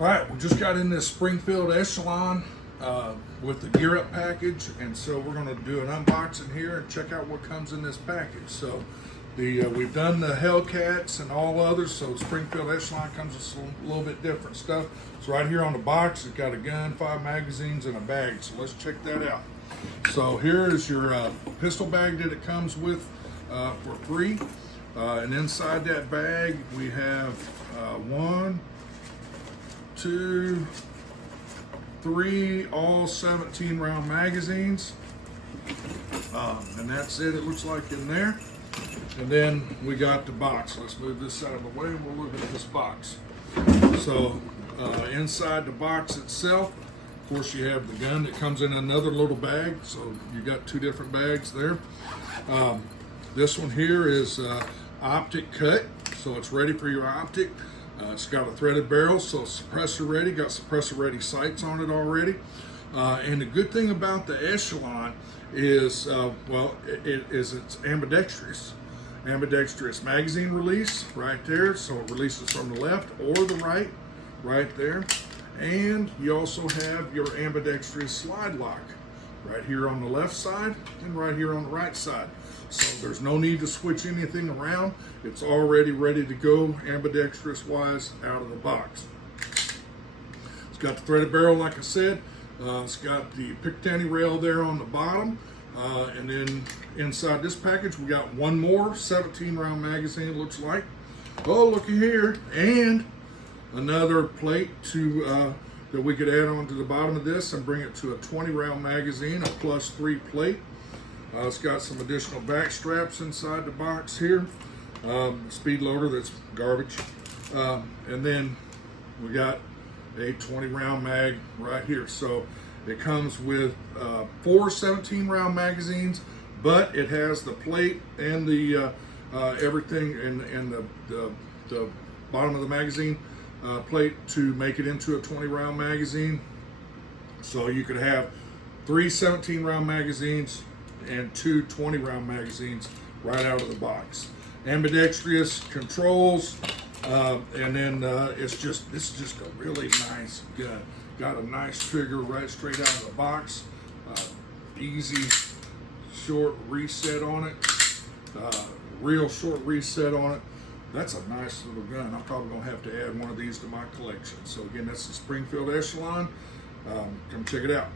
All right, we just got in this Springfield Echelon with the gear up package, and so we're going to do an unboxing here and check out what comes in this package. So we've done the Hellcats and all others, so Springfield Echelon comes with a little bit different stuff. So right here on the box, it's got a gun, 5 magazines, and a bag. So let's check that out. So here is your pistol bag that it comes with for free. And inside that bag, we have 1, 2, 3, all 17 round magazines. And that's it looks like in there. And then we got the box. Let's move this out of the way and we'll look at this box. So inside the box itself, of course, you have the gun that comes in another little bag. So you got 2 different bags there. This one here is optic cut, so it's ready for your optic. It's got a threaded barrel, so it's suppressor ready, got suppressor ready sights on it already. And the good thing about the Echelon is, it's ambidextrous. Ambidextrous magazine release right there, so it releases from the left or the right there. And you also have your ambidextrous slide lock right here on the left side and right here on the right side. So there's no need to switch anything around. It's already ready to go ambidextrous wise out of the box. It's got the threaded barrel, like I said. It's got the Picatinny rail there on the bottom. And then inside this package, we got one more 17 round magazine, it looks like. Oh, looky here. And another plate to that we could add on to the bottom of this and bring it to a 20 round magazine, a +3 plate. It's got some additional back straps inside the box here. Speed loader, that's garbage. And then we got a 20 round mag right here. So it comes with 4 17 round magazines, but it has the plate and the everything and the bottom of the magazine plate to make it into a 20 round magazine. So you could have 3 17 round magazines and 2 20 round magazines right out of the box. Ambidextrous controls, and then this is just a really nice gun. Got a nice trigger right straight out of the box. Easy short reset on it. Real short reset on it. That's a nice little gun. I'm probably gonna have to add one of these to my collection. So again, that's the Springfield Echelon. Come check it out.